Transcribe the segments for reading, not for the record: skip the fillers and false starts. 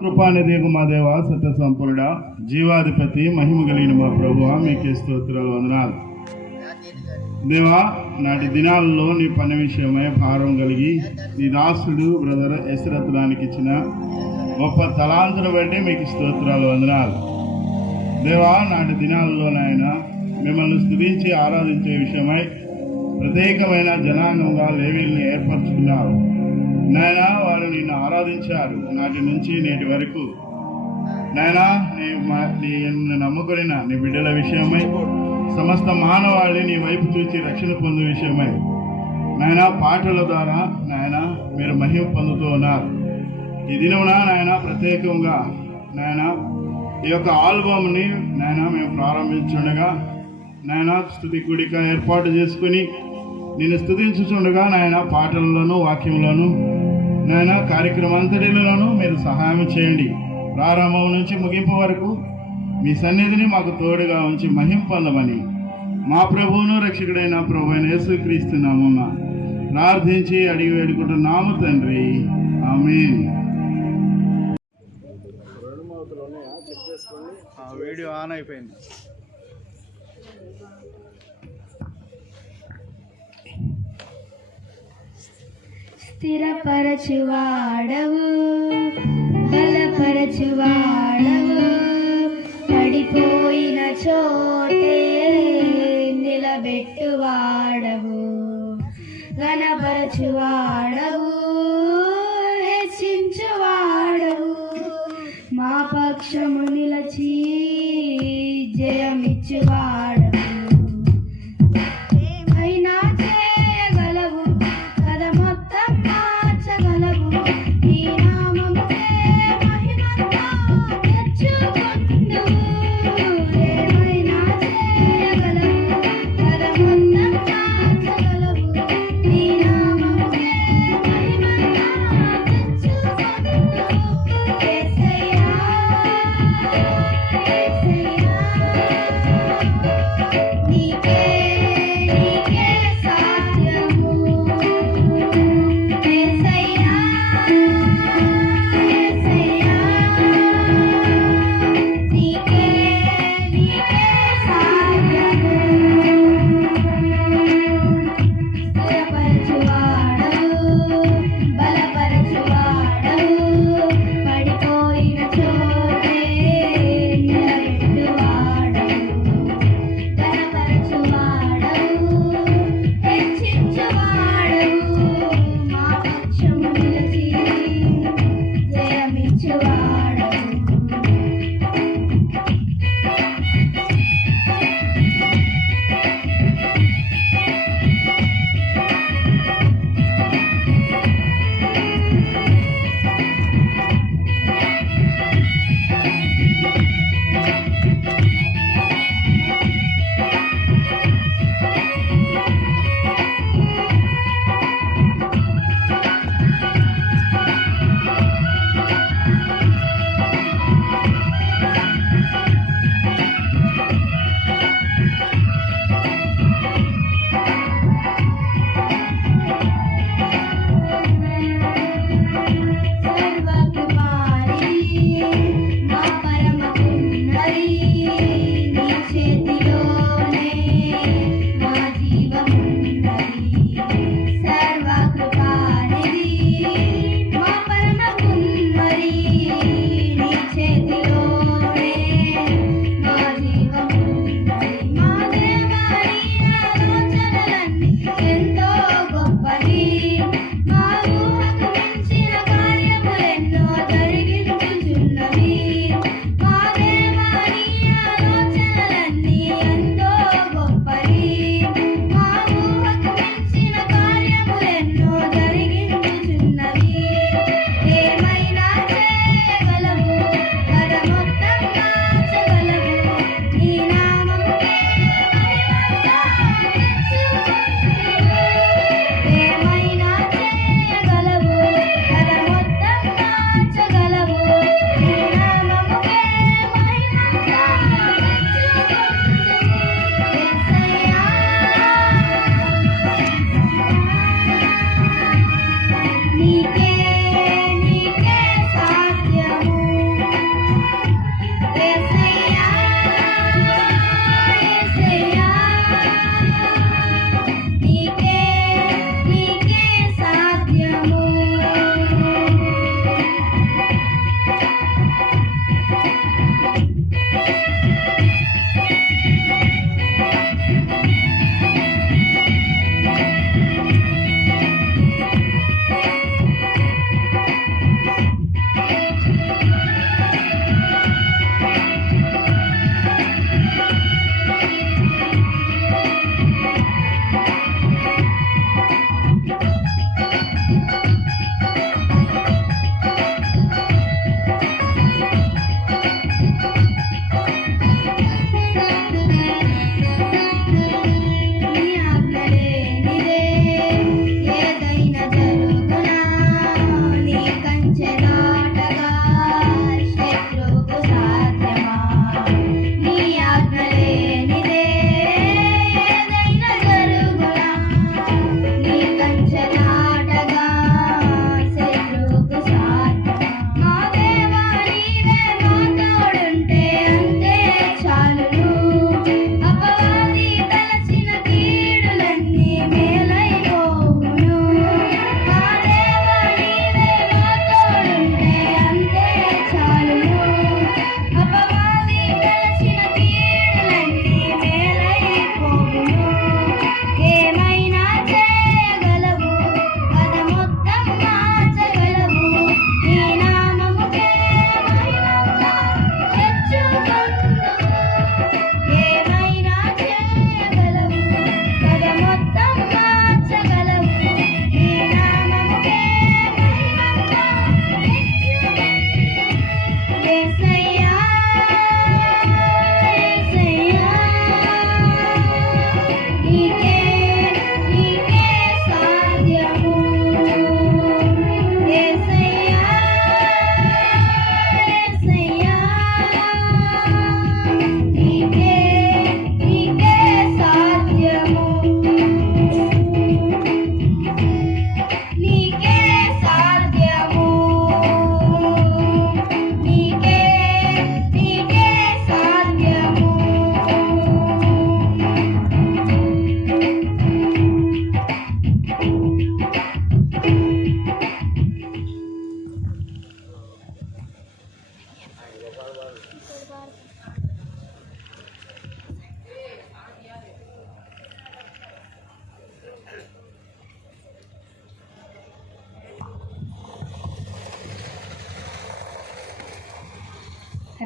కృపానిధికు మా దేవ, సత్య సంపూర్ణ జీవాధిపతి, మహిమ కలిగిన మా ప్రభువా, మీకే స్తోత్రాలు, వందనాలు. దేవా, నాటి దినాల్లో నీ పని విషయమై భారం కలిగి నీ దాసుడు బ్రదర్ యశ్రత్నానికి ఇచ్చిన గొప్ప తలాంతును బట్టి మీకు స్తోత్రాలు, వందనాలు. దేవా, నాటి దినాల్లో నాయన మిమ్మల్ని స్తుతించి ఆరాధించే విషయమై ప్రత్యేకమైన జనాంగంగా లేవీల్ని ఏర్పరచుకున్నారు. నాయన, వారు నిన్ను ఆరాధించారు నాటి నుంచి నేటి వరకు. నాయన, నిన్ను నమ్ముకున్న నీ బిడ్డల విషయమై సమస్త మానవాళి నీ వైపు చూచి రక్షణ పొందే విషయమై నాయన పాటల ద్వారా నాయన మీరు మహిమ పొందుతూ ఉన్నారు. ఈ దినమున నాయన ప్రత్యేకంగా నాయన ఈ యొక్క ఆల్బమ్ని నాయన మేము ప్రారంభించుండగా నాయన స్తుతి కూడిక ఏర్పాటు చేసుకుని నిన్ను స్తుతించుచుండగా నాయన పాటలలోనూ వాక్యంలోనూ నాయన కార్యక్రమం అంతటిలోనూ మీరు సహాయం చేయండి. ప్రారంభం నుంచి ముగింపు వరకు మీ సన్నిధిని మాకు తోడుగా ఉంచి మహిమ పొందమని మా ప్రభువును రక్షకుడైన ప్రభు అయిన యేసుక్రీస్తు నామమున ప్రార్థించి అడిగి వేడుకుంటున్నాము తండ్రి, ఆమేన్. వీడియో ఆన్ అయిపోయింది. స్థిరపరచువాడవు, బలపరచువాడవు, పడిపోయిన చోటే నిలబెట్టువాడవు, ఘనపరచువాడవు, హెచ్చించువాడవు, మా పక్షము నిలచి జయమిచ్చువాడవు.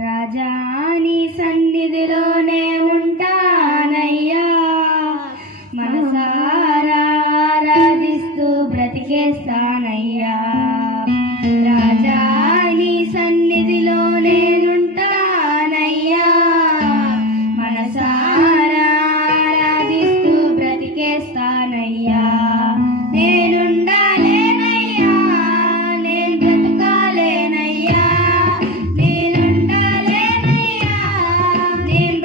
రాజా నీ సన్నిధిలోనే ఉంటానయ్యా, మనసారా ఆరాధిస్తూ బ్రతికేస్తానయ్యా. రాజా నీ సన్నిధిలోనే ఉంటానయ్యా, మనసారా ఆరాధిస్తూ బ్రతికేస్తానయ్యా. నేనుండాలేనయ్యా, నేను బ్రతకాలేనయ్యా, నేనుండాలేనయ్యా, నేను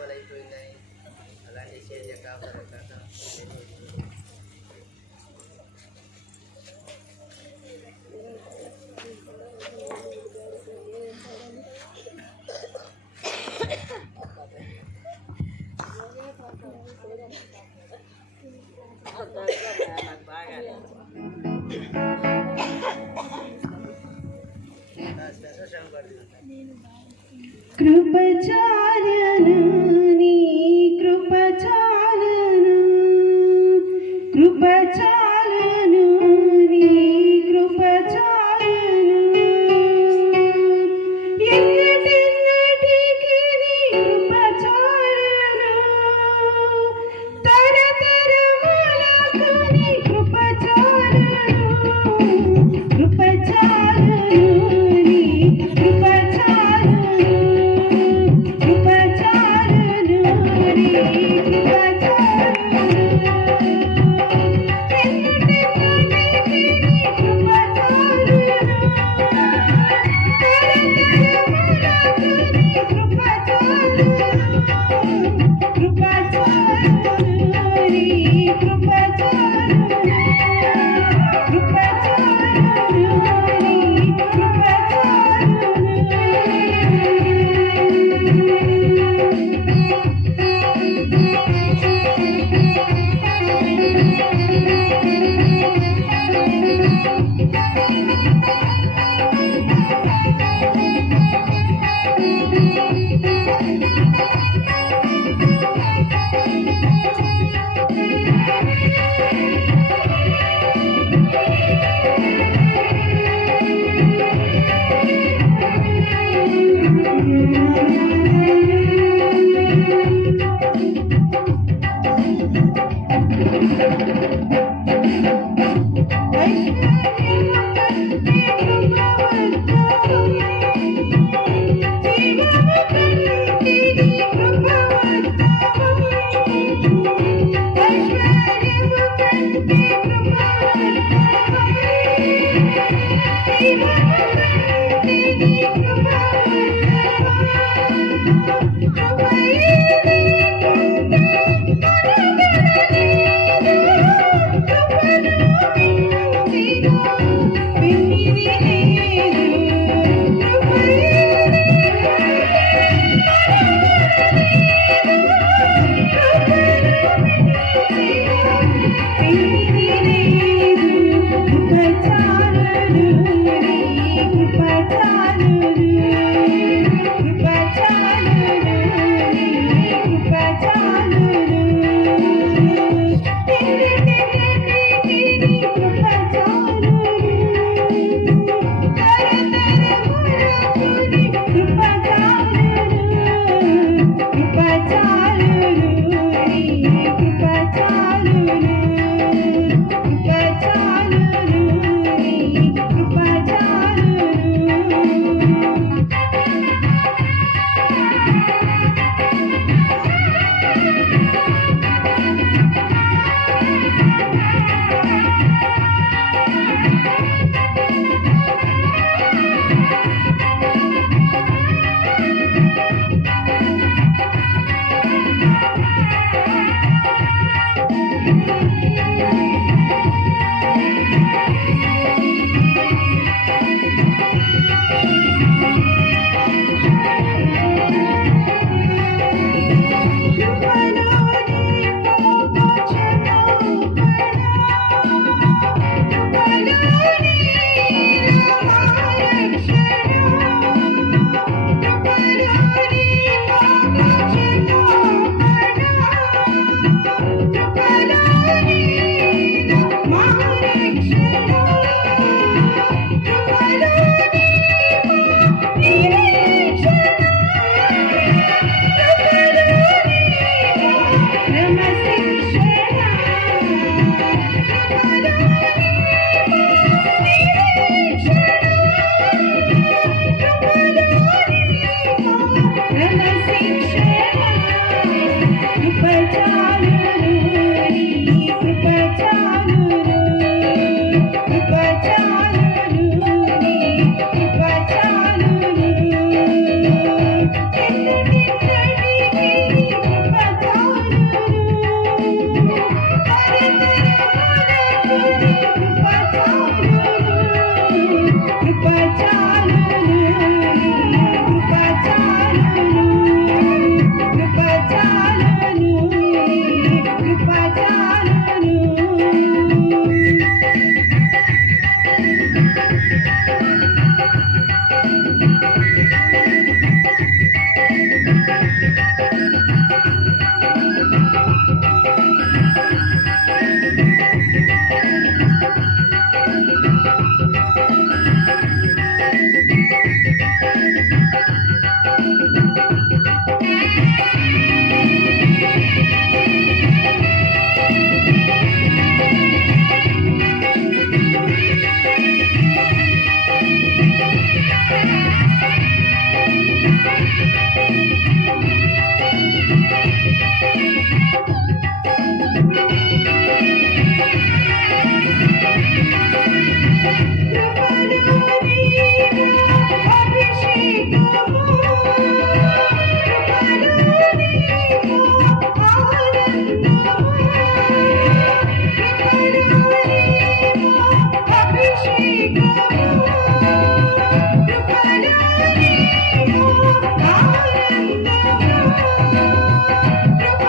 సేవలు అయిపోయిందని అలాంటి సేద్య కాపరం కాక కృపచారను నీ కృపచారను కృపచారను నీ కృపచారను ఎన్నటిన్నటికి నీ కృపచారను తరతరములకు నీ కృపచారను కృపచారను నీ కృపచారను కృపచారను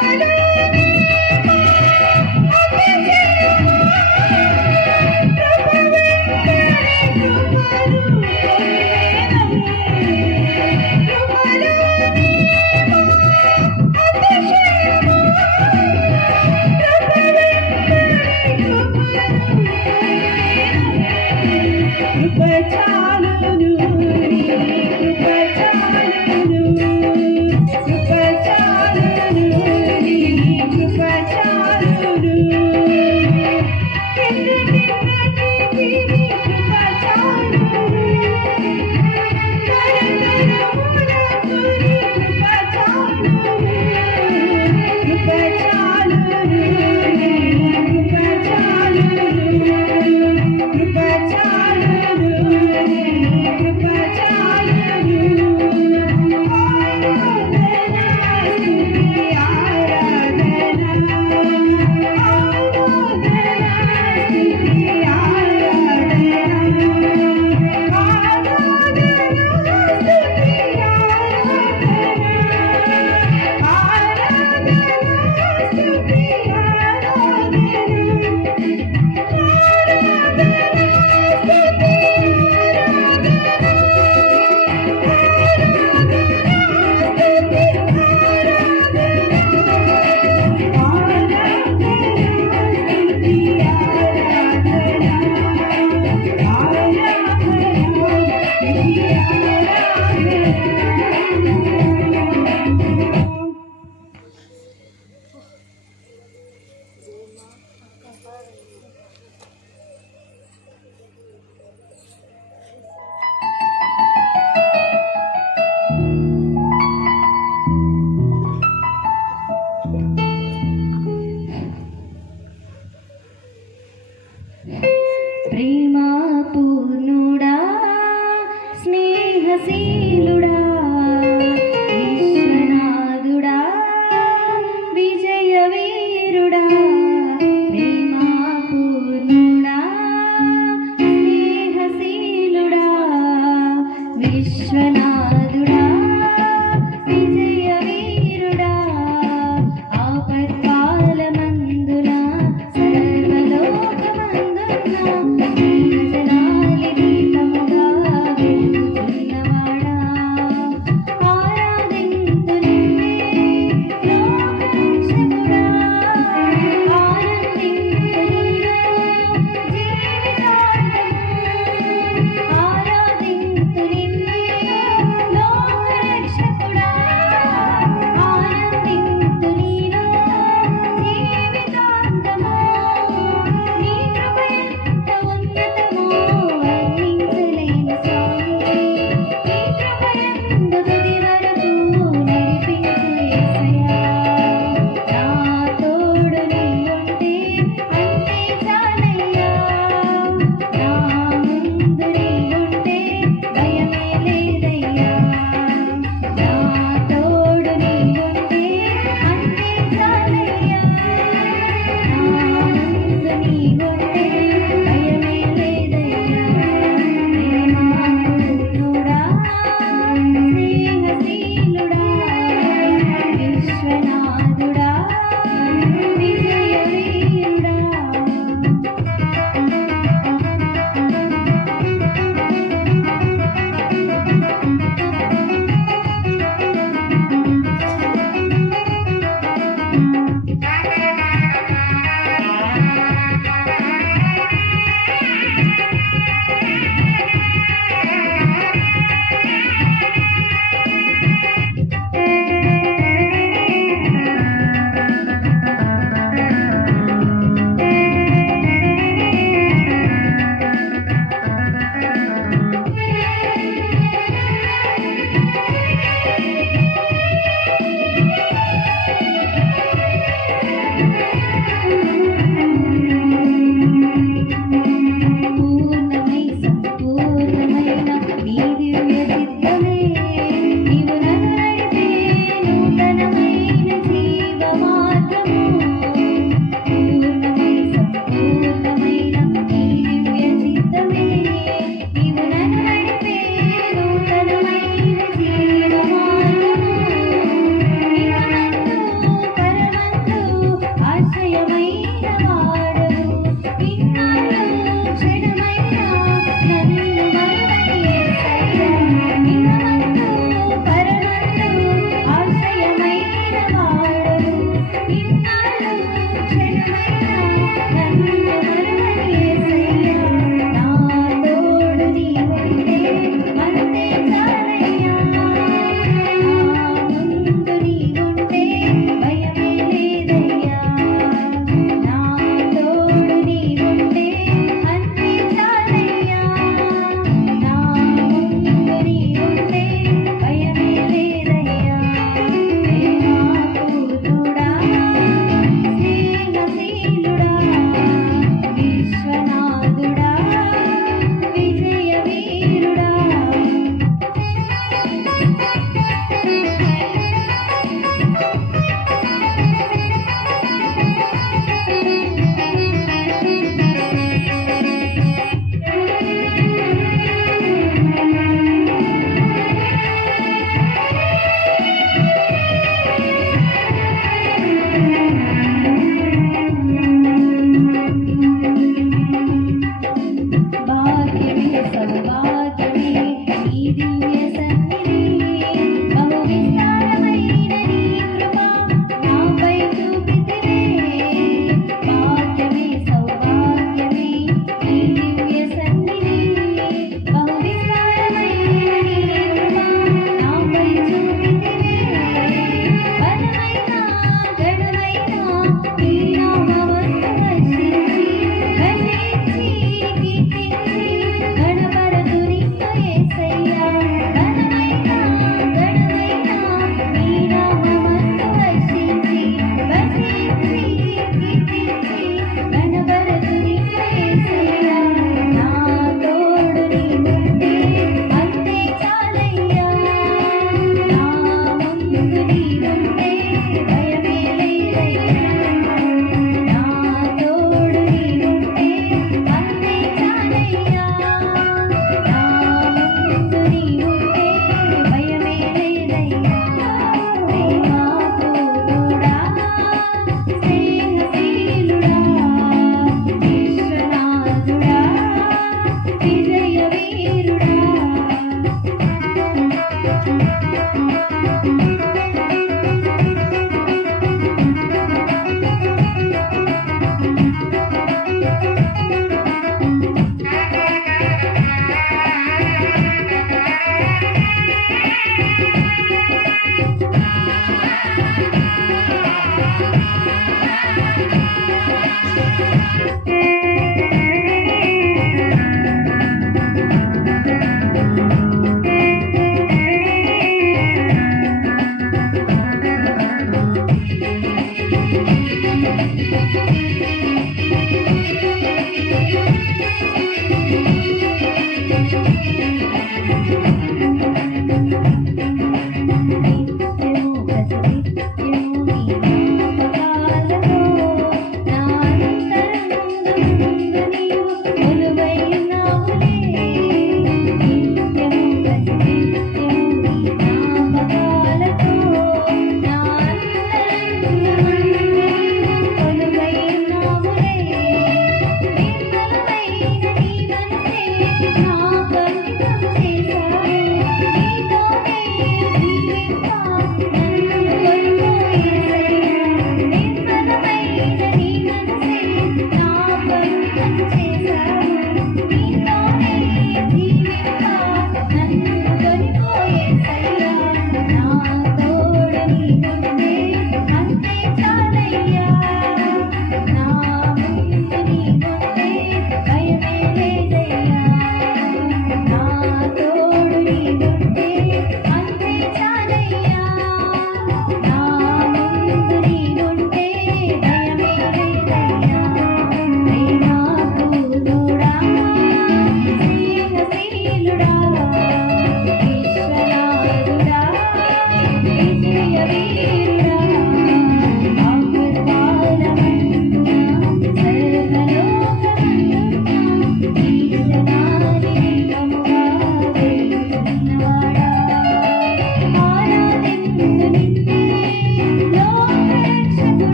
ఆనందము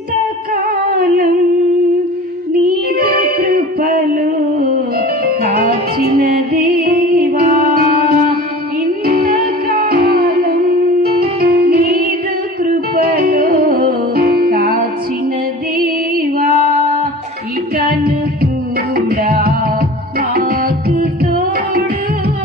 ఇంతకాలం నీదు కృపలో కాచిన దేవా, ఇంతకాలం నీదు కృపలో కాచిన దేవా, ఇకను కూడా మాకు తోడుగా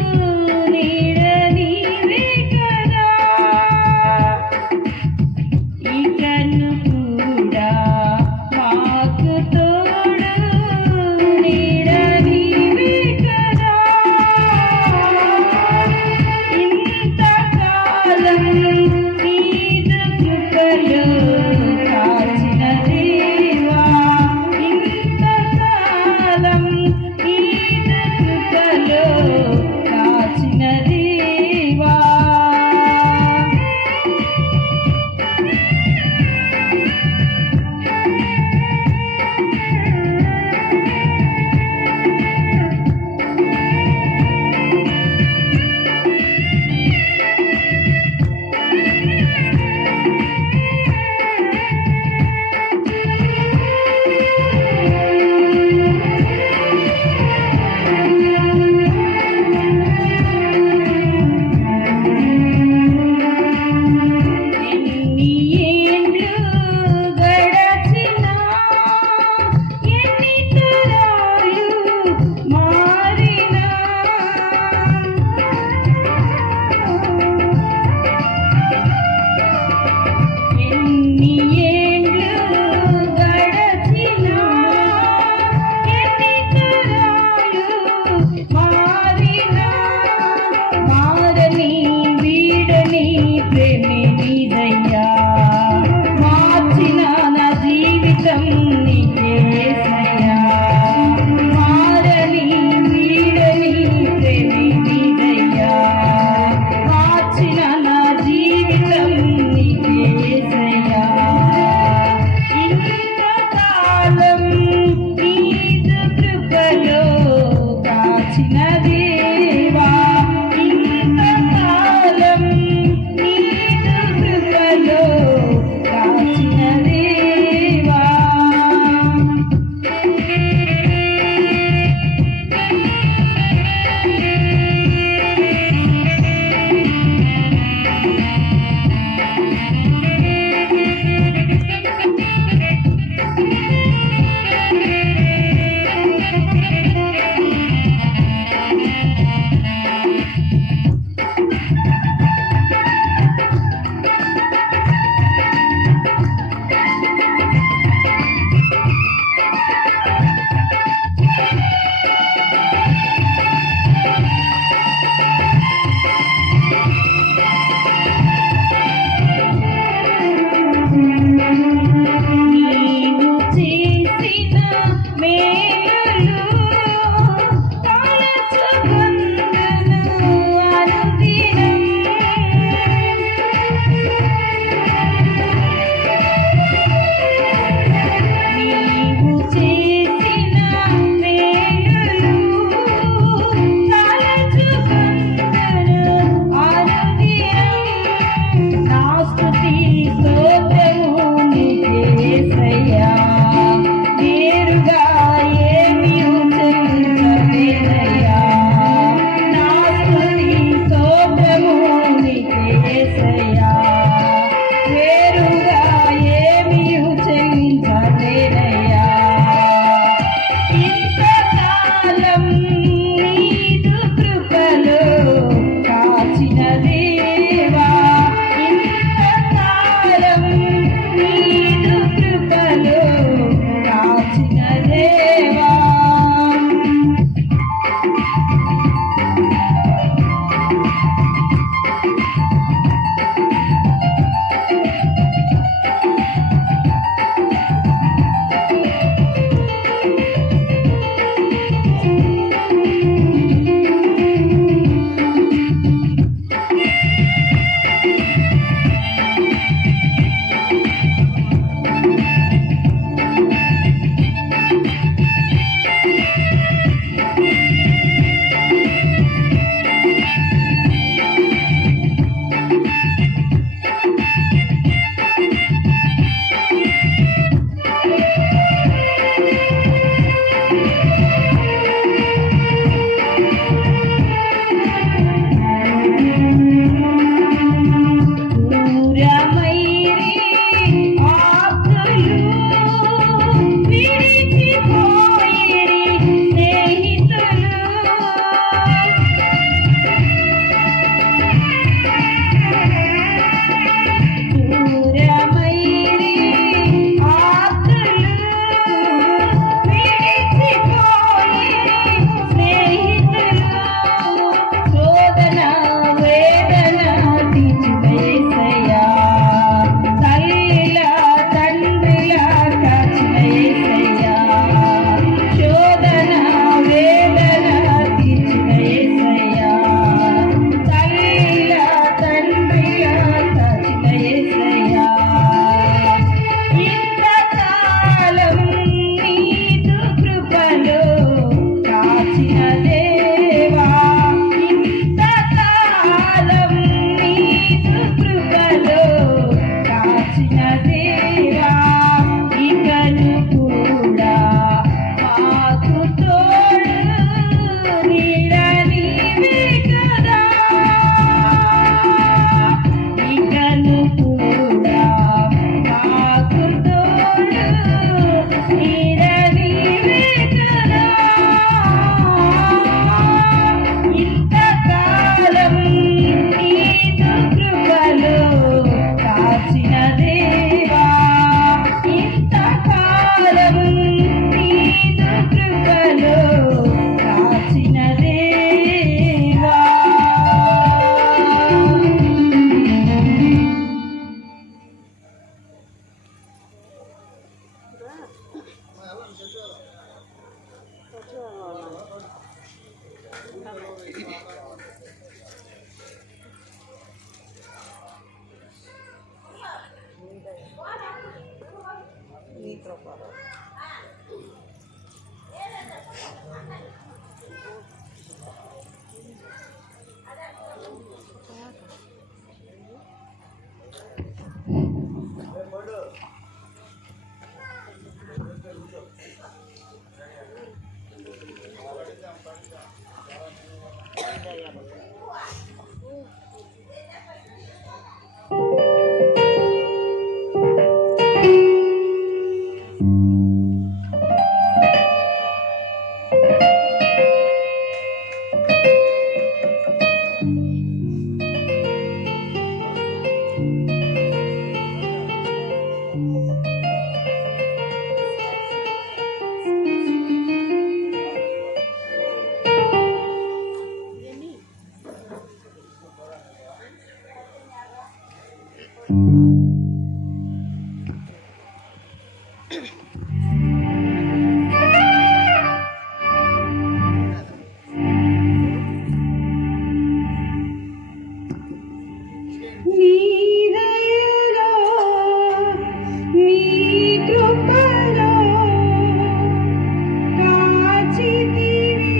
నీ దయలో నీ కృపలో కాచితివి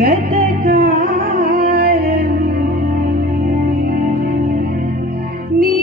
గతకాలము నీ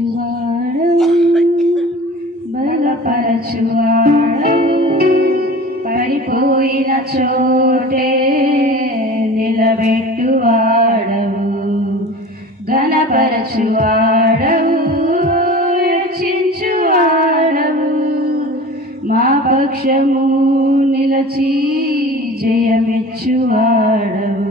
స్థిరపరచువాడవు బలపరచువాడవు పడిపోయిన చోటే నిలబెట్టువాడవు ఘనపరచువాడవు రక్షించువాడవు మా పక్షము నిలచి జయమిచ్చువాడవు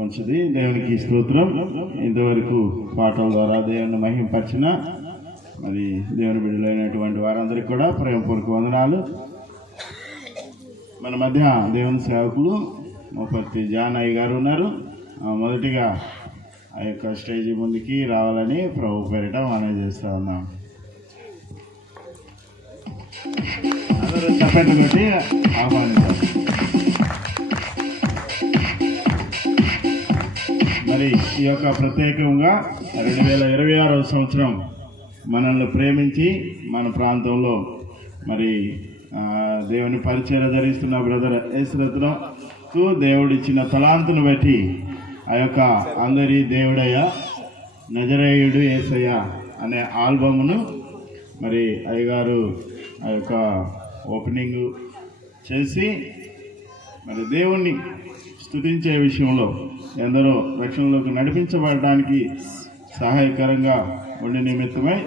మంచిది. దేవునికి స్తోత్రం. ఇంతవరకు పాటల ద్వారా దేవుని మహింపరిచిన మరి దేవుని బిడ్డలైనటువంటి వారందరికీ కూడా ప్రేమపూర్వక వందనాలు. మన మధ్య దేవుని సేవకులు మోపర్తి జానయ్య గారు ఉన్నారు. మొదటిగా ఆ యొక్క స్టేజీ ముందుకి రావాలని ప్రభు పేరిట మనం చేస్తూ ఉన్నాం. అందరూ చప్పట్లు కొట్టి ఆహ్వానించారు. మరి ఈ యొక్క ప్రత్యేకంగా 2026వ సంవత్సరం మనల్ని ప్రేమించి మన ప్రాంతంలో మరి దేవుని పరిచయం ధరిస్తున్న బ్రదర్ యేసురత్నంకు దేవుడిచ్చిన తలాంతును బట్టి ఆ యొక్క అందరి దేవుడయ్య నజరేయుడు యేసయ్య అనే ఆల్బమ్ను మరి అయ్యగారు ఆ యొక్క ఓపెనింగ్ చేసి మరి దేవుణ్ణి స్తుతించే విషయంలో ఎందరో రక్షణలోకి నడిపించబడడానికి సహాయకరంగా ఉండే నిమిత్తమై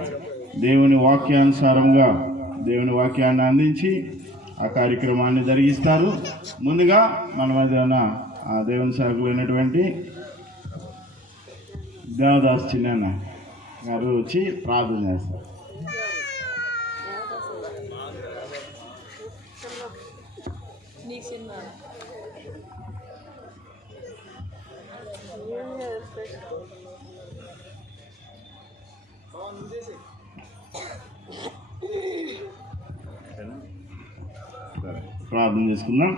దేవుని వాక్యానుసారంగా దేవుని వాక్యాన్ని అందించి ఆ కార్యక్రమాన్ని జరిగిస్తారు. ముందుగా మన మధ్య ఉన్న ఆ దేవుని సేవకులైనటువంటి దేవదాస్ చిన్న గారు వచ్చి ప్రార్థన చేస్తారు. ప్రార్థన చేసుకుందాం.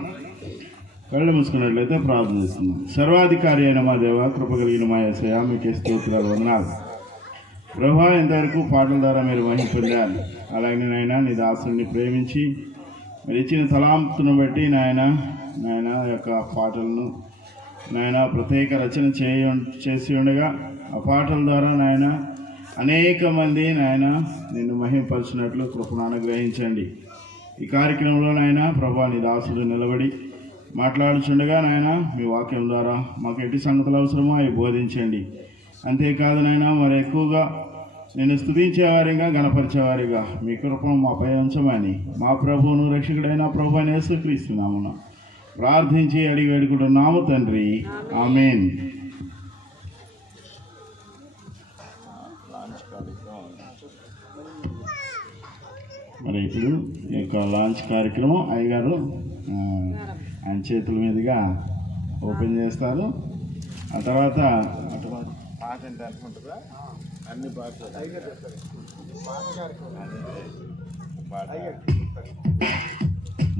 కళ్ళు మూసుకున్నట్లయితే ప్రార్థన చేసుకుందాం. సర్వాధికారి అయిన మా దేవ, కృప కలిగిన మా యేసయ్య, మీకే స్తోత్రాలు వందనాలు. ప్రభువా, ఇంతవరకు పాటల ద్వారా మీరు మహిమ పొందాలి. అలాగే నాయన నీ దాసుని ప్రేమించి మీరు ఇచ్చిన తలాంతును బట్టి నాయన యొక్క పాటలను నాయన ప్రత్యేక రచన చేసి ఉండగా ఆ పాటల ద్వారా నాయన అనేక మంది నాయన నిన్ను మహిమపరిచినట్లు కృపను అనుగ్రహించండి. ఈ కార్యక్రమంలో నాయన ప్రభా నీ దాసుడు నిలబడి మాట్లాడుచుండగా నాయన మీ వాక్యం ద్వారా మాకు ఎట్టి సంగతులు అవసరమో అవి బోధించండి. అంతేకాదు నాయన మరి ఎక్కువగా నేను స్తుతించేవారిగా గణపరిచేవారిగా మీ కృపను మాపై ఉంచమని మా ప్రభువును రక్షకుడైన ప్రభు అని యేసుక్రీస్తునామమున ప్రార్థించి అడిగి వేడుకుంటున్నాము తండ్రి, ఆమేన్. మరి ఇప్పుడు ఈ యొక్క లాంచ్ కార్యక్రమం అయ్యగారు ఆయన చేతుల మీదుగా ఓపెన్ చేస్తారు. ఆ తర్వాత పాట అంటే అనుకుంటారా అన్ని పాటలు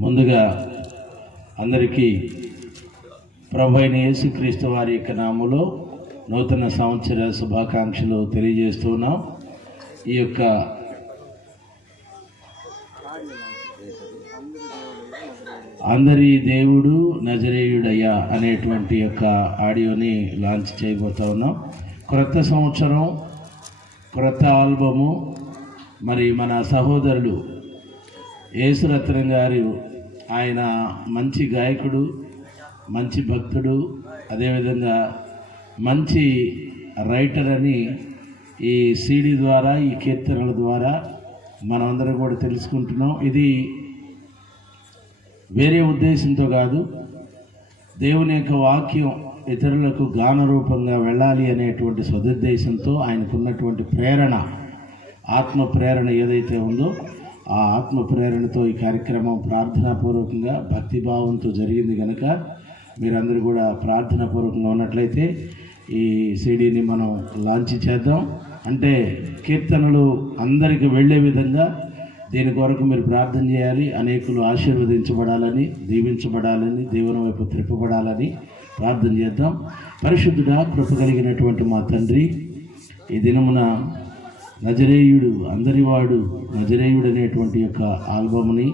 ముందుగా అందరికీ ప్రభు అయిన యేసుక్రీస్తు వారి యొక్క నామములో నూతన సంవత్సర శుభాకాంక్షలు తెలియజేస్తున్నాం. ఈ యొక్క అందరి దేవుడు నజరేయుడయ్యా అనేటువంటి యొక్క ఆడియోని లాంచ్ చేయబోతా ఉన్నాం. క్రొత్త సంవత్సరం, క్రొత్త ఆల్బము. మరి మన సహోదరుడు యేసురత్నం గారు ఆయన మంచి గాయకుడు, మంచి భక్తుడు, అదేవిధంగా మంచి రైటర్ అని ఈ సీడీ ద్వారా, ఈ కీర్తనల ద్వారా మనమందరం కూడా తెలుసుకుంటున్నాం. ఇది వేరే ఉద్దేశంతో కాదు, దేవుని యొక్క వాక్యం ఇతరులకు గాన రూపంగా వెళ్ళాలి అనేటువంటి సదుద్దేశంతో ఆయనకున్నటువంటి ప్రేరణ, ఆత్మ ప్రేరణ ఏదైతే ఉందో ఆ ఆత్మ ప్రేరణతో ఈ కార్యక్రమం ప్రార్థనాపూర్వకంగా భక్తిభావంతో జరిగింది కనుక మీరందరూ కూడా ప్రార్థనాపూర్వకంగా ఉన్నట్లయితే ఈ సీడీని మనం లాంచ్ చేద్దాం. అంటే కీర్తనలు అందరికీ వెళ్ళే విధంగా దీని కొరకు మీరు ప్రార్థన చేయాలి. అనేకులు ఆశీర్వదించబడాలని, దీవించబడాలని, దేవుని వైపు త్రిప్పబడాలని ప్రార్థన చేద్దాం. పరిశుద్ధుడా, కృప కలిగినటువంటి మా తండ్రి, ఈ దినమున నజరేయుడు, అందరివాడు నజరేయుడు అనేటువంటి యొక్క ఆల్బమ్ని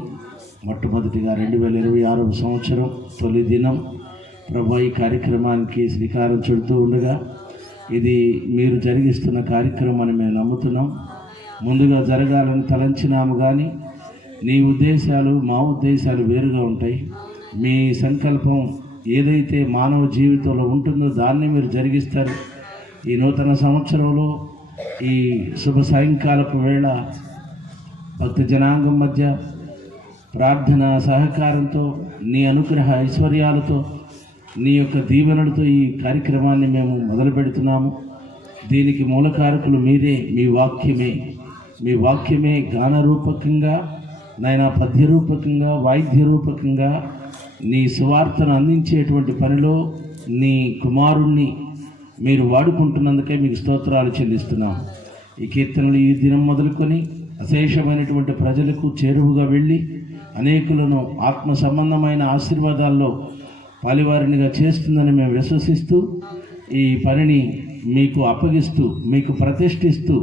మొట్టమొదటిగా 2026వ సంవత్సరం తొలి దినం ప్రభు ఈ కార్యక్రమానికి శ్రీకారం చుడుతూ ఉండగా ఇది మీరు జరిగిస్తున్న కార్యక్రమాన్ని మేము నమ్ముతున్నాం. ముందుగా జరగాలని తలంచినాము, కానీ నీ ఉద్దేశాలు మా ఉద్దేశాలు వేరుగా ఉంటాయి. మీ సంకల్పం ఏదైతే మానవ జీవితంలో ఉంటుందో దాన్ని మీరు జరిగిస్తారు. ఈ నూతన సంవత్సరంలో ఈ శుభ సాయంకాలపు వేళ భక్త జనాంగం మధ్య ప్రార్థన సహకారంతో నీ అనుగ్రహ ఐశ్వర్యాలతో నీ యొక్క దీవెనలతో ఈ కార్యక్రమాన్ని మేము మొదలు పెడుతున్నాము. దీనికి మూలకారకులు మీరే, మీ వాక్యమే గానరూపకంగా, నాయన పద్యరూపకంగా, వాయిద్యరూపకంగా నీ సువార్తను అందించేటువంటి పనిలో నీ కుమారుణ్ణి మీరు వాడుకుంటున్నందుకే మీకు స్తోత్రాలు చెల్లిస్తున్నాం. ఈ కీర్తనలు ఈ దినం మొదలుకొని అశేషమైనటువంటి ప్రజలకు చేరువుగా వెళ్ళి అనేకులను ఆత్మ సంబంధమైన ఆశీర్వాదాల్లో పాలివారినిగా చేస్తుందని మేము విశ్వసిస్తూ ఈ పనిని మీకు అప్పగిస్తూ, మీకు ప్రతిష్ఠిస్తూ,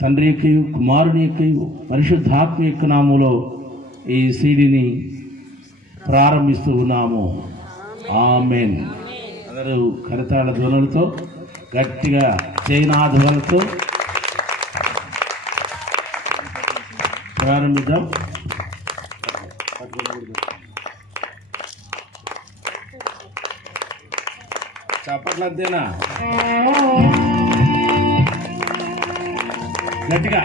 తండ్రి యొక్కయు కుమారుని యొక్కయు పరిశుద్ధాత్మ యొక్క నామములో ఈ సీడీని ప్రారంభిస్తూ ఉన్నాము. ఆమెన్. అందరూ కరతాళ ధ్వనులతో గట్టిగా చైనాధ్వనులతో ప్రారంభిద్దాం. చప్పట్లు అంతేనా? గట్టిగా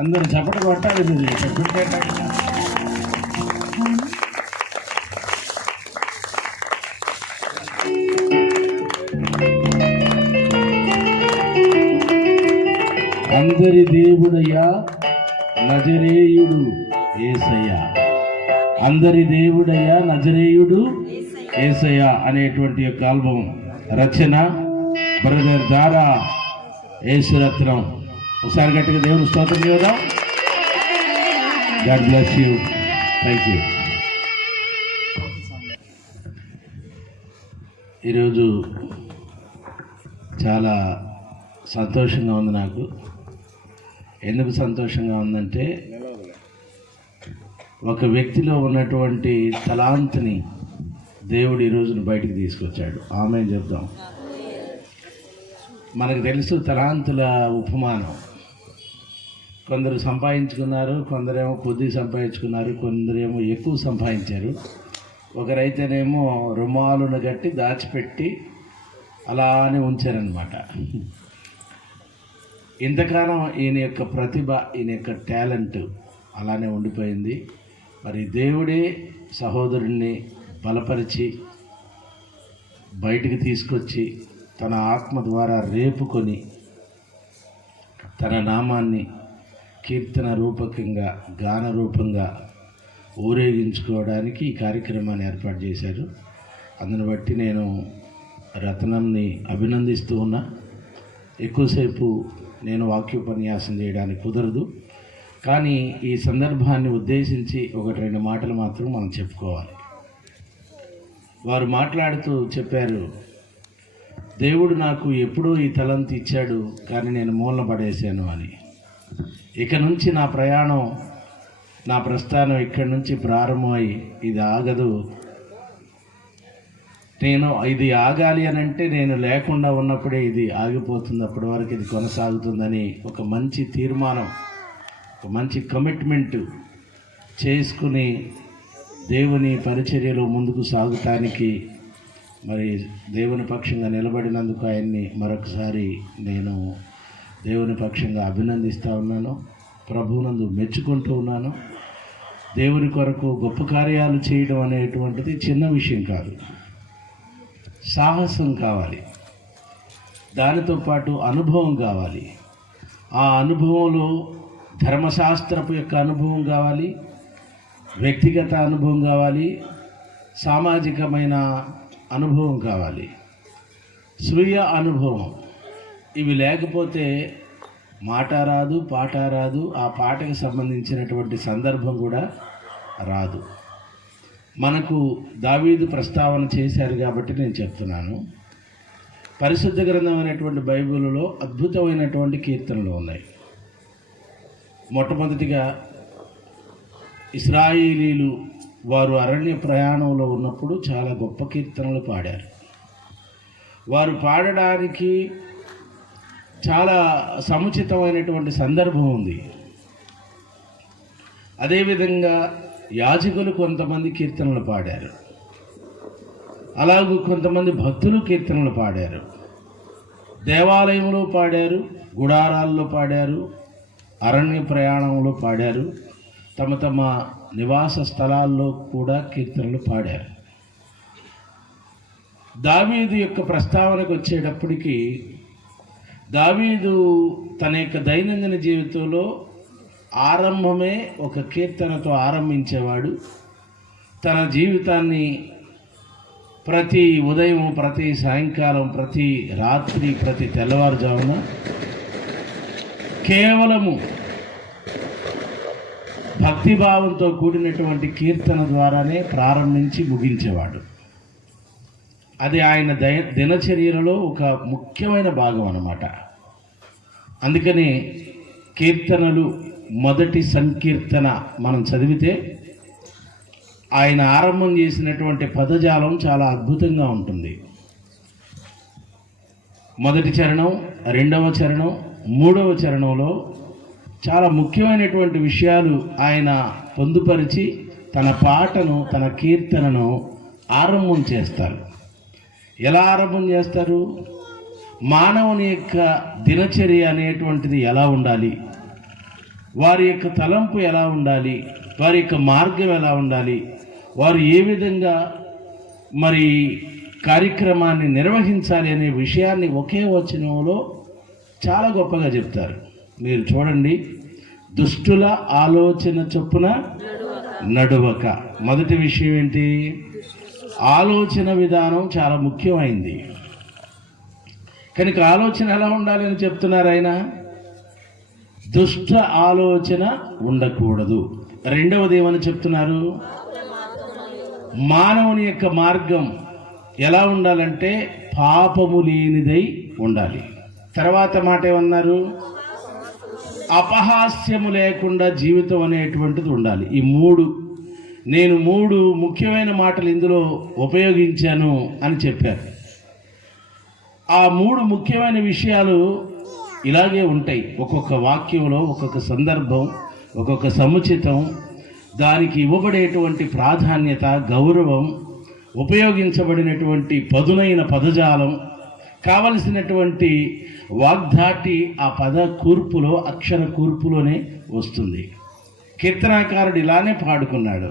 అందరూ చప్పట్లు కొట్టాలి. అందరి దేవుడయ్యా నజరేయుడు యేసయ్యా, అందరి దేవుడయ్యా నజరేయుడు యేసయ్యా అనేటువంటి యొక్క ఆల్బం రచన బ్రదర్ దారా యేసురత్నం. ఒకసారి గట్టిగా దేవుని స్తోత్రం చేద్దాం. God bless you. Thank you. ఈరోజు చాలా సంతోషంగా ఉంది నాకు. ఎందుకు సంతోషంగా ఉందంటే, ఒక వ్యక్తిలో ఉన్నటువంటి తలాంతుని దేవుడు ఈ రోజున బయటికి తీసుకొచ్చాడు. ఆమె చెప్దాం. మనకు తెలుసు తలాంతుల ఉపమానం. కొందరు సంపాదించుకున్నారు, కొందరేమో కొద్దిగా సంపాదించుకున్నారు, కొందరేమో ఎక్కువ సంపాదించారు. ఒకరైతేనేమో రుమాలును కట్టి దాచిపెట్టి అలానే ఉంచారనమాట. ఇంతకాలం ఈయన యొక్క ప్రతిభ, ఈయన యొక్క టాలెంట్ అలానే ఉండిపోయింది. మరి దేవుడే సహోదరుణ్ణి బలపరిచి బయటికి తీసుకొచ్చి తన ఆత్మ ద్వారా రేపుకొని తన నామాన్ని కీర్తన రూపకంగా, గాన రూపంగా ఊరేగించుకోవడానికి ఈ కార్యక్రమాన్ని ఏర్పాటు చేశారు. అందుని బట్టి నేను రత్నంని అభినందిస్తూ ఉన్నా. ఎక్కువసేపు నేను వాక్యోపన్యాసం చేయడానికి కుదరదు, కానీ ఈ సందర్భాన్ని ఉద్దేశించి 1-2 మాటలు మాత్రం మనం చెప్పుకోవాలి. వారు మాట్లాడుతూ చెప్పారు, దేవుడు నాకు ఎప్పుడూ ఈ తలంతి ఇచ్చాడు, కానీ నేను మూలన పడేశాను అని. ఇక నుంచి నా ప్రయాణం, నా ప్రస్థానం ఇక్కడి నుంచి ప్రారంభమై ఇది ఆగదు. ఇది ఆగాలి అని అంటే నేను లేకుండా ఉన్నప్పుడే ఇది ఆగిపోతుంది, అప్పటి వరకు ఇది కొనసాగుతుందని ఒక మంచి తీర్మానం, ఒక మంచి కమిట్మెంట్ చేసుకుని దేవుని పరిచర్యలో ముందుకు సాగుతానికి మరి దేవుని పక్షంగా నిలబడినందుకు ఆయన్ని మరొకసారి నేను దేవుని పక్షంగా అభినందిస్తూ ఉన్నాను. ప్రభువునందు మెచ్చుకుంటూ ఉన్నాను. దేవుని కొరకు గొప్ప కార్యాలు చేయడం అనేటువంటిది చిన్న విషయం కాదు. సాహసం కావాలి, దానితో పాటు అనుభవం కావాలి. ఆ అనుభవంలో ధర్మశాస్త్రపు యొక్క అనుభవం కావాలి, వ్యక్తిగత అనుభవం కావాలి, సామాజికమైన అనుభవం కావాలి, స్వీయ అనుభవం. ఇవి లేకపోతే మాట రాదు, పాట రాదు, ఆ పాటకు సంబంధించినటువంటి సందర్భం కూడా రాదు. మనకు దావీదు ప్రస్తావన చేశారు కాబట్టి నేను చెప్తున్నాను. పరిశుద్ధ గ్రంథం అనేటువంటి బైబిల్లో అద్భుతమైనటువంటి కీర్తనలు ఉన్నాయి. మొట్టమొదటిగా ఇశ్రాయేలీలు వారు అరణ్య ప్రయాణంలో ఉన్నప్పుడు చాలా గొప్ప కీర్తనలు పాడారు. వారు పాడడానికి చాలా సముచితమైనటువంటి సందర్భం ఉంది. అదేవిధంగా యాజకులు కొంతమంది కీర్తనలు పాడారు, అలాగే కొంతమంది భక్తులు కీర్తనలు పాడారు. దేవాలయంలో పాడారు, గుడారాల్లో పాడారు, అరణ్య ప్రయాణంలో పాడారు, తమ తమ నివాస స్థలాల్లో కూడా కీర్తనలు పాడారు. దావీదు యొక్క ప్రస్తావనకు వచ్చేటప్పటికి, దావీదు తన యొక్క దైనందిన జీవితంలో ఆరంభమే ఒక కీర్తనతో ఆరంభించేవాడు. తన జీవితాన్ని ప్రతి ఉదయం, ప్రతి సాయంకాలం, ప్రతి రాత్రి, ప్రతి తెల్లవారుజామున కేవలము భక్తిభావంతో కూడినటువంటి కీర్తన ద్వారానే ప్రారంభించి ముగించేవాడు. అది ఆయన దినచర్యలలో ఒక ముఖ్యమైన భాగం అన్నమాట. అందుకని కీర్తనలు మొదటి సంకీర్తన మనం చదివితే ఆయన ఆరంభం చేసినటువంటి పదజాలం చాలా అద్భుతంగా ఉంటుంది. మొదటి చరణం, రెండవ చరణం, మూడవ చరణంలో చాలా ముఖ్యమైనటువంటి విషయాలు ఆయన పొందుపరిచి తన పాటను, తన కీర్తనను ఆరంభం చేస్తారు. ఎలా ఆరంభం చేస్తారు? మానవుని యొక్క దినచర్య అనేటువంటిది ఎలా ఉండాలి, వారి యొక్క తలంపు ఎలా ఉండాలి, వారి యొక్క మార్గం ఎలా ఉండాలి, వారు ఏ విధంగా మరి కార్యక్రమాన్ని నిర్వహించాలి అనే విషయాన్ని ఒకే వచనంలో చాలా గొప్పగా చెప్తారు. మీరు చూడండి, దుష్టుల ఆలోచన చొప్పున నడువక. మొదటి విషయం ఏంటి? ఆలోచన విధానం చాలా ముఖ్యమైంది. కనుక ఆలోచన ఎలా ఉండాలి అని చెప్తున్నారు ఆయన. దుష్ట ఆలోచన ఉండకూడదు. రెండవది ఏమని చెప్తున్నారు? మానవుని యొక్క మార్గం ఎలా ఉండాలంటే పాపము లేనిదై ఉండాలి. తర్వాత మాట ఏమన్నారు? అపహాస్యము లేకుండా జీవితం అనేటువంటిది ఉండాలి. ఈ నేను మూడు ముఖ్యమైన మాటలు ఇందులో ఉపయోగించాను అని చెప్పారు. ఆ మూడు ముఖ్యమైన విషయాలు ఇలాగే ఉంటాయి. ఒక్కొక్క వాక్యంలో ఒక్కొక్క సందర్భం, ఒక్కొక్క సముచితం, దానికి ఇవ్వబడేటువంటి ప్రాధాన్యత, గౌరవం, ఉపయోగించబడినటువంటి పదునైన పదజాలం, కావలసినటువంటి వాగ్ధాటి ఆ పద కూర్పులో, అక్షర కూర్పులోనే వస్తుంది. కీర్తనాకారుడు ఇలానే పాడుకున్నాడు,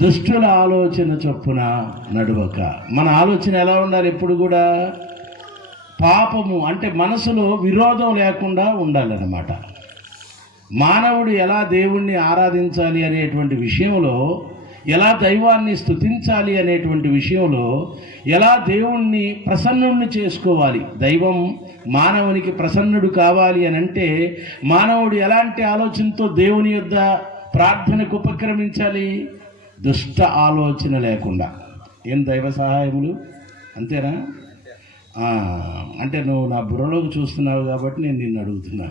దుష్టుల ఆలోచన చొప్పున నడువక. మన ఆలోచన ఎలా ఉండాలి? ఎప్పుడు కూడా పాపము అంటే మనసులో విరోధం లేకుండా ఉండాలన్నమాట. మానవుడు ఎలా దేవుణ్ణి ఆరాధించాలి అనేటువంటి విషయంలో, ఎలా దైవాన్ని స్తుతించాలి అనేటువంటి విషయంలో, ఎలా దేవుణ్ణి ప్రసన్నుడిని చేసుకోవాలి, దైవం మానవునికి ప్రసన్నుడు కావాలి అని అంటే మానవుడు ఎలాంటి ఆలోచనతో దేవుని యొద్ద ప్రార్థనకు ఉపక్రమించాలి? దుష్ట ఆలోచన లేకుండా. ఏం దైవ సహాయములు? అంతేనా? అంటే నువ్వు నా బుర్రలోకి చూస్తున్నావు కాబట్టి నేను నిన్ను అడుగుతున్నా.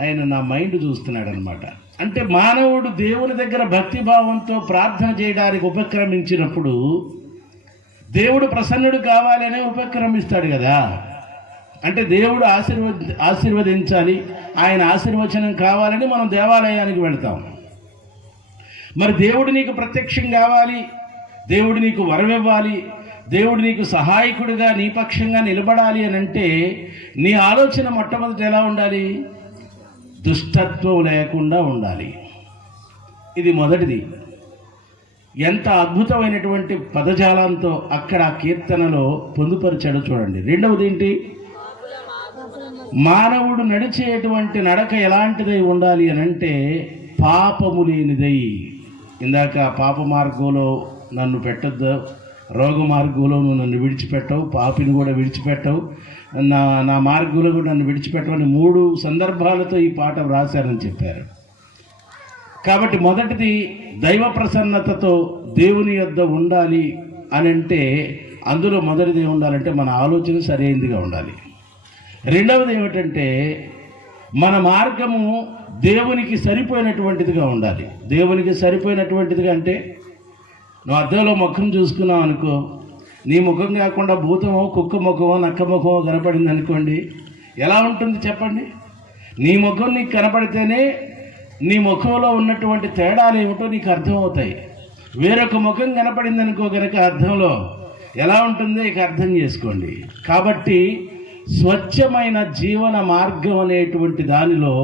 ఆయన నా మైండ్ చూస్తున్నాడు అనమాట. అంటే మానవుడు దేవుని దగ్గర భక్తిభావంతో ప్రార్థన చేయడానికి ఉపక్రమించినప్పుడు దేవుడు ప్రసన్నుడు కావాలనే ఉపక్రమిస్తాడు కదా. అంటే దేవుడు ఆశీర్వదించాలి, ఆయన ఆశీర్వచనం కావాలని మనం దేవాలయానికి వెళ్తాం. మరి దేవుడు నీకు ప్రత్యక్షం కావాలి, దేవుడు నీకు వరం ఇవ్వాలి, దేవుడు నీకు సహాయకుడిగా నీ పక్షంగా నిలబడాలి అని అంటే నీ ఆలోచన మొట్టమొదటి ఎలా ఉండాలి? దుష్టత్వం లేకుండా ఉండాలి. ఇది మొదటిది. ఎంత అద్భుతమైనటువంటి పదజాలంతో అక్కడ కీర్తనలో పొందుపరిచాడో చూడండి. రెండవది ఏంటి? మానవుడు నడిచేటువంటి నడక ఎలాంటిదై ఉండాలి అని అంటే పాపము లేనిదై. ఇందాక పాప మార్గంలో నన్ను పెట్టద్దు, రోగ మార్గంలో నువ్వు నన్ను విడిచిపెట్టవు, పాపిని కూడా విడిచిపెట్టవు, నా మార్గంలో కూడా నన్ను విడిచిపెట్టవని 3 సందర్భాలతో ఈ పాట వ్రాశారని చెప్పారు. కాబట్టి మొదటిది దైవ ప్రసన్నతతో దేవుని యొద్ద ఉండాలి అని అంటే అందులో మొదటిది ఉండాలంటే మన ఆలోచన సరైనదిగా ఉండాలి. రెండవది ఏమిటంటే మన మార్గము దేవునికి సరిపోయినటువంటిదిగా ఉండాలి. దేవునికి సరిపోయినటువంటిదిగా అంటే నువ్వు అద్దంలో ముఖం చూసుకున్నావు అనుకో, నీ ముఖం కాకుండా భూతమో, కుక్క ముఖమో, నక్క ముఖమో కనపడింది అనుకోండి, ఎలా ఉంటుంది చెప్పండి? నీ ముఖం నీకు కనపడితేనే నీ ముఖంలో ఉన్నటువంటి తేడాలు ఏమిటో నీకు అర్థమవుతాయి. వేరొక ముఖం కనపడింది అనుకో కనుక అర్థంలో ఎలా ఉంటుందో ఇక అర్థం చేసుకోండి. కాబట్టి స్వచ్ఛమైన జీవన మార్గం అనేటువంటి దానిలో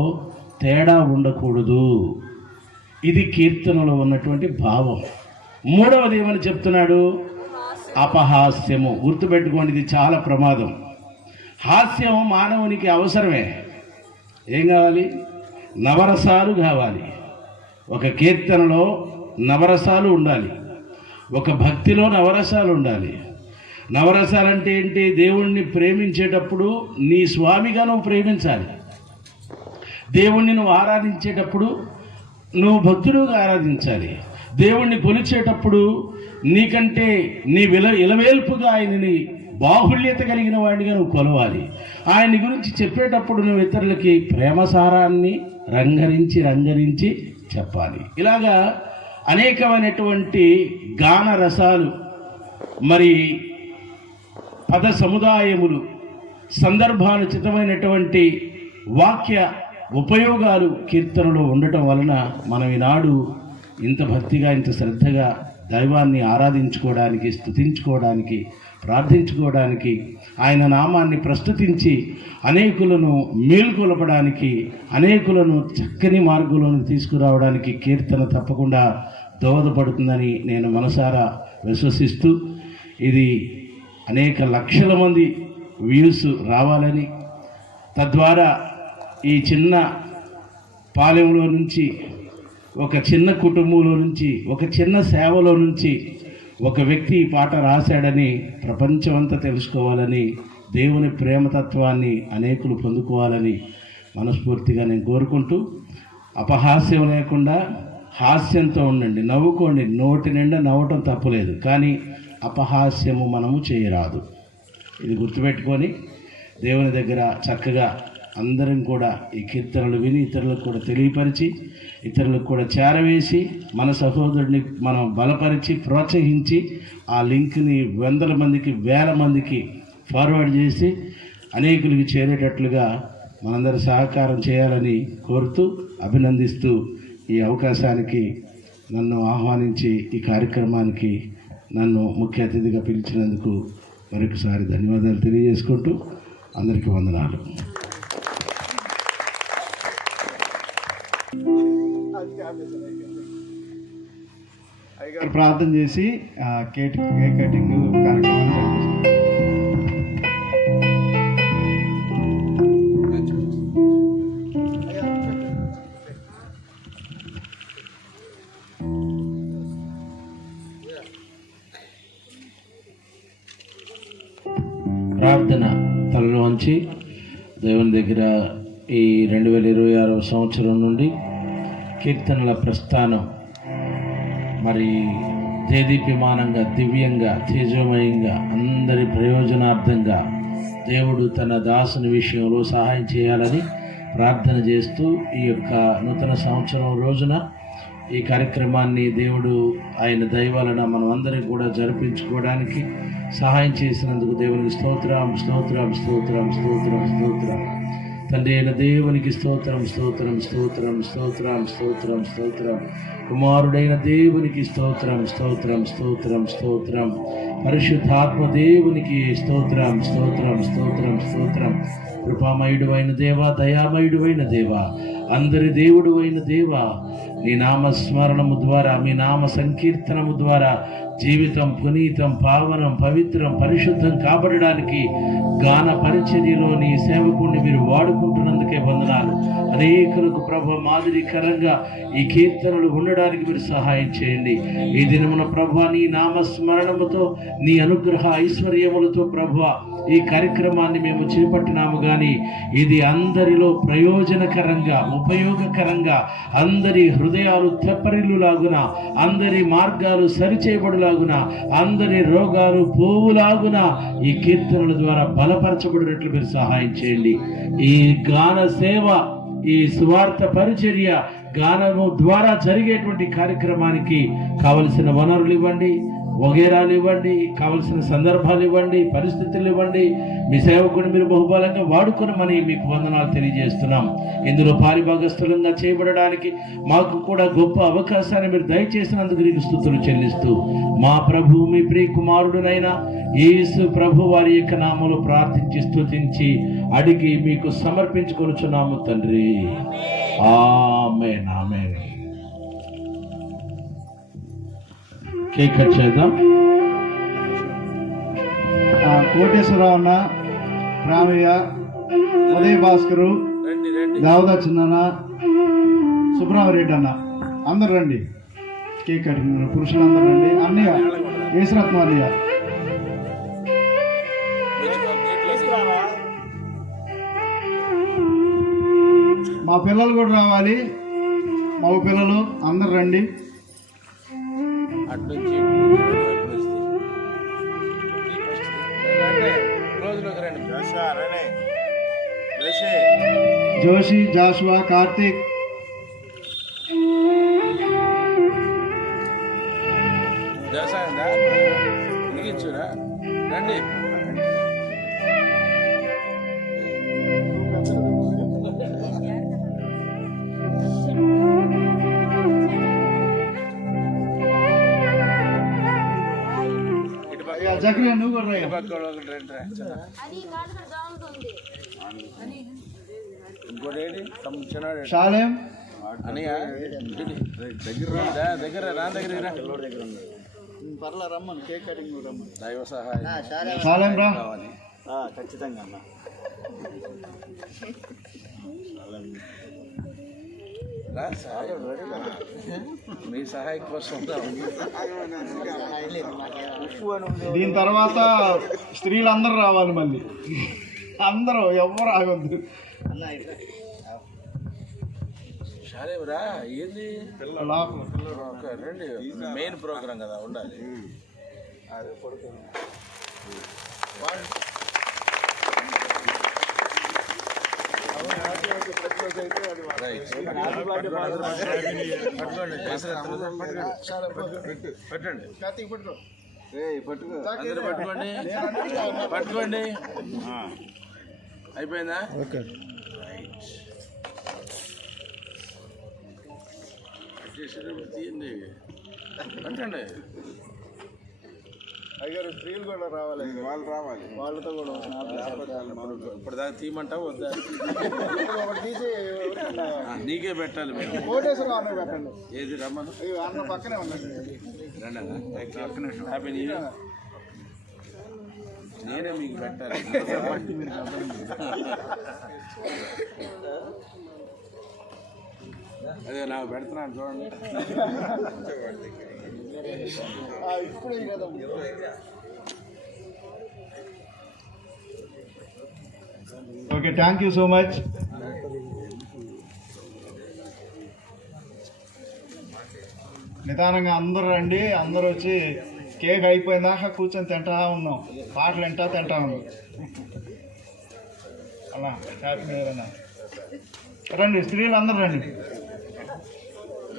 తేడా ఉండకూడదు. ఇది కీర్తనలో ఉన్నటువంటి భావం. మూడవది ఏమని చెప్తున్నాడు? అపహాస్యము. గుర్తుపెట్టుకోండి, ఇది చాలా ప్రమాదం. హాస్యం మానవునికి అవసరమే. ఏం కావాలి? నవరసాలు కావాలి. ఒక కీర్తనలో నవరసాలు ఉండాలి, ఒక భక్తిలో నవరసాలు ఉండాలి. నవరసాలు అంటే ఏంటి? దేవుణ్ణి ప్రేమించేటప్పుడు నీ స్వామిగా నువ్వు ప్రేమించాలి. దేవుణ్ణి నువ్వు ఆరాధించేటప్పుడు నువ్వు భక్తుడుగా ఆరాధించాలి. దేవుణ్ణి కొలిచేటప్పుడు నీకంటే నీ ఇలవేల్పుగా ఆయనని బాహుళ్యత కలిగిన వాడిగా నువ్వు కొలవాలి. ఆయన్ని గురించి చెప్పేటప్పుడు నువ్వు ఇతరులకి ప్రేమసారాన్ని రంగరించి చెప్పాలి. ఇలాగా అనేకమైనటువంటి గాన రసాలు, మరి పద సముదాయములు, సందర్భానుచితమైనటువంటి వాక్య ఉపయోగాలు కీర్తనలో ఉండటం వలన మనం ఈనాడు ఇంత భక్తిగా, ఇంత శ్రద్ధగా దైవాన్ని ఆరాధించుకోవడానికి, స్తుతించుకోవడానికి, ప్రార్థించుకోవడానికి, ఆయన నామాన్ని ప్రస్తుతించి అనేకులను మేల్కొలపడానికి, అనేకులను చక్కని మార్గంలోకి తీసుకురావడానికి కీర్తన తప్పకుండా దోహదపడుతుందని నేను మనసారా విశ్వసిస్తూ, ఇది అనేక లక్షల మంది వ్యూస్ రావాలని, తద్వారా ఈ చిన్న పాలెంలో నుంచి, ఒక చిన్న కుటుంబంలో నుంచి, ఒక చిన్న సేవలో నుంచి ఒక వ్యక్తి ఈ పాట రాశాడని ప్రపంచమంతా తెలుసుకోవాలని, దేవుని ప్రేమతత్వాన్ని అనేకులు పొందుకోవాలని మనస్ఫూర్తిగా నేను కోరుకుంటూ, అపహాస్యం లేకుండా హాస్యంతో ఉండండి, నవ్వుకోండి. నోటి నిండా నవ్వటం తప్పులేదు, కానీ అపహాస్యము మనము చేయరాదు. ఇది గుర్తుపెట్టుకొని దేవుని దగ్గర చక్కగా అందరం కూడా ఈ కీర్తనలు విని ఇతరులకు కూడా తెలియపరిచి, ఇతరులకు కూడా చేరవేసి, మన సహోదరుడిని మనం బలపరిచి, ప్రోత్సహించి, ఆ లింక్ని వందల మందికి, వేల మందికి ఫార్వర్డ్ చేసి అనేకులకి చేరేటట్లుగా మనందరూ సహకారం చేయాలని కోరుతూ, అభినందిస్తూ, ఈ అవకాశానికి నన్ను ఆహ్వానించి ఈ కార్యక్రమానికి నన్ను ముఖ్య అతిథిగా పిలిచినందుకు మరొకసారి ధన్యవాదాలు తెలియజేసుకుంటూ అందరికీ వందనాలు. అయ్యగారు ప్రార్థన చేసి కేక్ కటింగ్ కార్యక్రమాన్ని జరిపిస్తారు. ప్రార్థన తలలోంచి దేవుని దగ్గర ఈ 2026 సంవత్సరం నుండి కీర్తనల ప్రస్థానం మరి దేదీప్యమానంగా, దివ్యంగా, తేజోమయంగా, అందరి ప్రయోజనార్థంగా దేవుడు తన దాసుని విషయంలో సహాయం చేయాలని ప్రార్థన చేస్తూ, ఈ యొక్క నూతన సంవత్సరం రోజున ఈ కార్యక్రమాన్ని దేవుడు ఆయన దయ వలన మనం అందరం కూడా జరిపించుకోవడానికి సహాయం చేసినందుకు దేవునికి స్తోత్రం, స్తోత్రం, స్తోత్రం, స్తోత్రం, స్తోత్రం. తండ్రి అయిన దేవునికి స్తోత్రం, స్తోత్రం, స్తోత్రం, స్తోత్రం, స్తోత్రం, స్తోత్రం. కుమారుడైన దేవునికి స్తోత్రం, స్తోత్రం, స్తోత్రం, స్తోత్రం. పరిశుద్ధాత్మ దేవునికి స్తోత్రం, స్తోత్రం, స్తోత్రం, స్తోత్రం. కృపామయుడు అయిన దేవా, దయామయుడు అయిన దేవా, అందరి దేవుడు అయిన దేవా, నీ నామస్మరణము ద్వారా, మీ నామ సంకీర్తనము ద్వారా జీవితం పునీతం, పావనం, పవిత్రం, పరిశుద్ధం కాబడడానికి గాన పరిచర్యలో నీ సేవకుడిని మీరు వాడుకుంటున్నందుకే వందనాలు. అనేకులకు ప్రభు మాదిరికరంగా ఈ కీర్తనలు ఉండడానికి మీరు సహాయం చేయండి. ఈ దినమున ప్రభు నీ నామస్మరణముతో, నీ అనుగ్రహ ఐశ్వర్యములతో ప్రభు ఈ కార్యక్రమాన్ని మేము చేపట్టినాము, కానీ ఇది అందరిలో ప్రయోజనకరంగా, ఉపయోగకరంగా, అందరి హృదయాలు తెప్పరిల్లులాగున, అందరి మార్గాలు సరిచేయబడులాగున, అందరి రోగాలు పోవులాగున ఈ కీర్తనల ద్వారా బలపరచబడినట్లు మీరు సహాయం చేయండి. ఈ గాన సేవ, ఈ సువార్త పరిచర్య, గానము ద్వారా జరిగేటువంటి కార్యక్రమానికి కావలసిన వనరులు ఇవ్వండి. వగేరాలు ఇవ్వండి, కావలసిన సందర్భాలు ఇవ్వండి, పరిస్థితులు ఇవ్వండి. మీ సేవకుని మీరు బహుబలంగా వాడుకొనమని మీకు వందనాలు తెలియజేస్తున్నాం. ఇందులో పారిభాగస్థులంగా చేయబడడానికి మాకు కూడా గొప్ప అవకాశాన్ని మీరు దయచేసినందుకు నీకు స్తుతులు చెల్లిస్తూ మా ప్రభు మీ ప్రియ కుమారుడునైనా యేసు ప్రభు వారి యొక్క నామములో ప్రార్థించి స్తుతించి అడిగి మీకు సమర్పించుకొనుచున్నాము తండ్రి. ఆమేన్. ఆమేన్. కేక్ కట్ చేద్దాం. కోటేశ్వరరావు అన్న, రామయ్య, ఉదయ భాస్కరు, దావుదా చిన్న, సుబ్రహ్మరెడ్డి అన్న, అందరు రండి. కేక్ కటింగ్ పురుషులందరూ రండి. అన్నయ్య యేసురత్న అన్నయ్య, మా పిల్లలు కూడా రావాలి. మగ పిల్లలు అందరు రండి. జోషి, జాషువా, కార్తీక్, రండి. జక్రియా నువ్వు కూడా రా. షాలేం పర్లా రమ్మని కేక్ కటింగ్ రమ్మని. దైవ సహాయం. షాలేం రా. ఖచ్చితంగా అన్న. మీ సహాయం కోసం. దీని తర్వాత స్త్రీలందరూ రావాలి మళ్ళీ. అందరూ ఎవరు ఆగొద్దు. రా ఏంది రండి, మెయిన్ ప్రోగ్రామ్ కదా ఉండాలి. పట్టుకోండి. అయిపోయిందా? ఓకే. తీయండి, పట్టండి. అయ్యారు స్త్రీలు కూడా రావాలి. వాళ్ళు రావాలి, వాళ్ళతో కూడా ఇప్పుడు దాకా తీయమంటావు వద్దా? తీసి నీకే పెట్టాలి. మేము కోటేశ్వరరావు అన్న పెట్టండి. ఏది రమ్మను, అన్న పక్కనే ఉన్నది. Happy new year. నేనే మీకు పెట్టాలి. అదే నాకు పెడుతున్నాను చూడండి. Okay, thank you so much. నిదానంగా అందరూ రండి. అందరూ వచ్చి కేక్ అయిపోయిందాక కూర్చొని తింటా ఉన్నాం, పాటలు తింటా ఉన్నాం. అలా హ్యాపీ న్యూ ఇయర్ అన్న. రండి స్త్రీలు అందరూ రండి.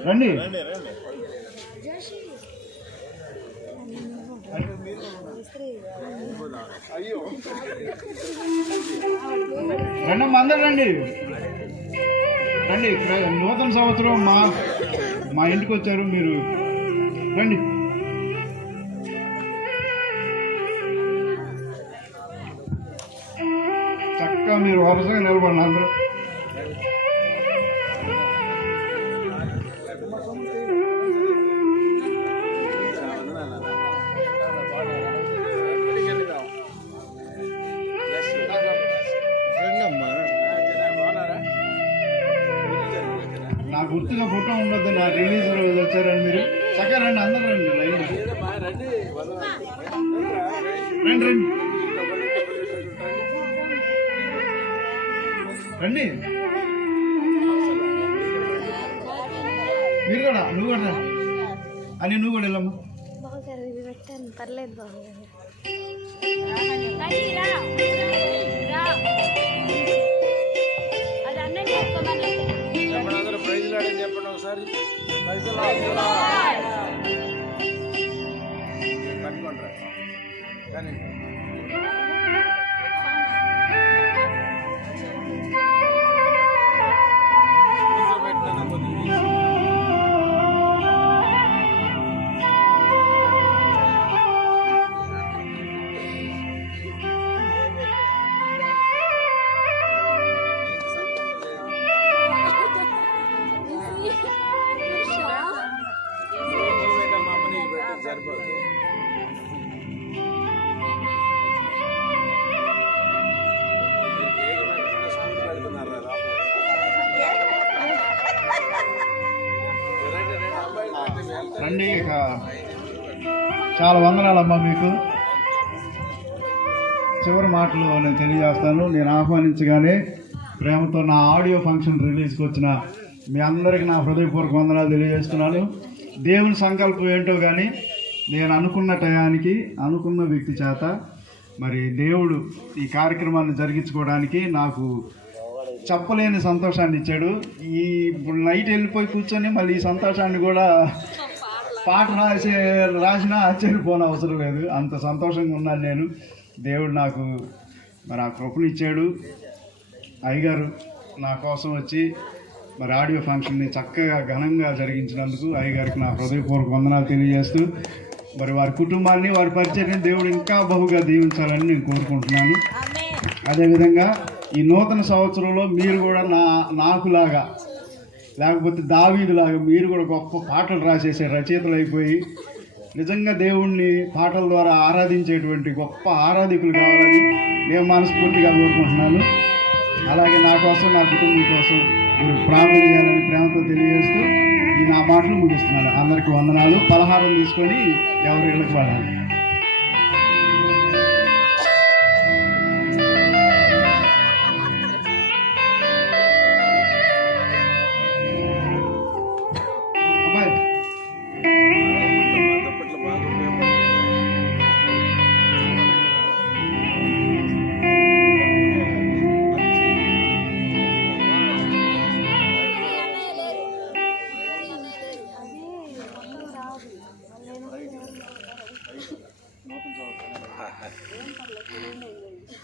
రండి రండమ్మా, అందరు రండి. రండి, నూతన సంవత్సరం మా ఇంటికి వచ్చారు మీరు. రండి. చక్కగా మీరు వరుసగా నిలబడండి అందరూ. నా గుర్తుగా ఫోటో ఉండొద్దు. నా రిలీజ్ రోజు వచ్చారండి మీరు. చక్కగా రండి, అందరూ రండి. లైన్ రండి రండి రండి. మీరు కూడా, నువ్వు కూడా అని, నువ్వు కూడా వెళ్ళమ్మా. పర్లేదు బాబు. ప్రైజ్ లాడని చెప్పండి ఒకసారి. రండి. ఇక చాలా వందనాలమ్మా మీకు. చివరి మాటలు నేను తెలియజేస్తాను. నేను ఆహ్వానించగానే ప్రేమతో నా ఆడియో ఫంక్షన్ రిలీజ్కి వచ్చిన మీ అందరికీ నా హృదయపూర్వక వందనాలు తెలియజేస్తున్నాను. దేవుని సంకల్పం ఏంటో కానీ నేను అనుకున్న టయానికి అనుకున్న వ్యక్తి చేత మరి దేవుడు ఈ కార్యక్రమాన్ని జరిగించుకోవడానికి నాకు చెప్పలేని సంతోషాన్ని ఇచ్చాడు. ఈ ఇప్పుడు నైట్ వెళ్ళిపోయి కూర్చొని మళ్ళీ ఈ సంతోషాన్ని కూడా పాట రాసినా ఆశ్చర్యపోని అవసరం లేదు. అంత సంతోషంగా ఉన్నాను నేను. దేవుడు నాకు మరి ఆ కృపను ఇచ్చాడు. అయ్యగారు నా కోసం వచ్చి మరి ఆడియో ఫంక్షన్ని చక్కగా ఘనంగా జరిగించినందుకు అయ్యగారికి నా హృదయపూర్వక వందనాలు తెలియజేస్తూ మరి వారి కుటుంబాన్ని వారి పరిచర్ని దేవుడు ఇంకా బహుగా దీవించాలని నేను కోరుకుంటున్నాను. అదేవిధంగా ఈ నూతన సంవత్సరంలో మీరు కూడా నాకులాగా లేకపోతే దావీదులాగా మీరు కూడా గొప్ప పాటలు రాసేసే రచయితలు అయిపోయి నిజంగా దేవుణ్ణి పాటల ద్వారా ఆరాధించేటువంటి గొప్ప ఆరాధికులు కావాలని నేను మనస్ఫూర్తిగా కోరుకుంటున్నాను. అలాగే నా కోసం నా కుటుంబం కోసం మీరు ప్రార్థన చేయాలని ప్రేమతో తెలియజేస్తూ ఈ నా మాటలు ముగిస్తున్నాను. అందరికీ వందనాలు. పలహారం తీసుకొని ఎవరి ఇళ్ళకి వెళ్ళాలి.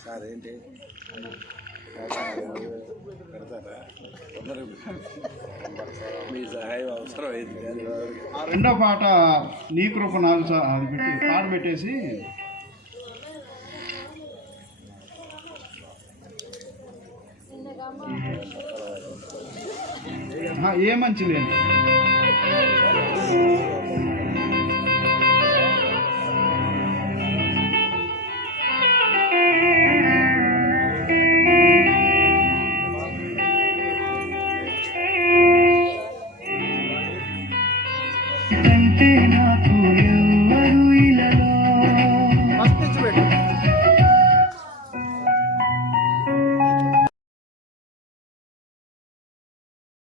సార్ ఏంటి మీ సహాయం అవసరం అయింది. ఆ రెండో పాట నీ కృప నాకు అది పెట్టి పాట పెట్టేసి ఏ మంచి లేదు.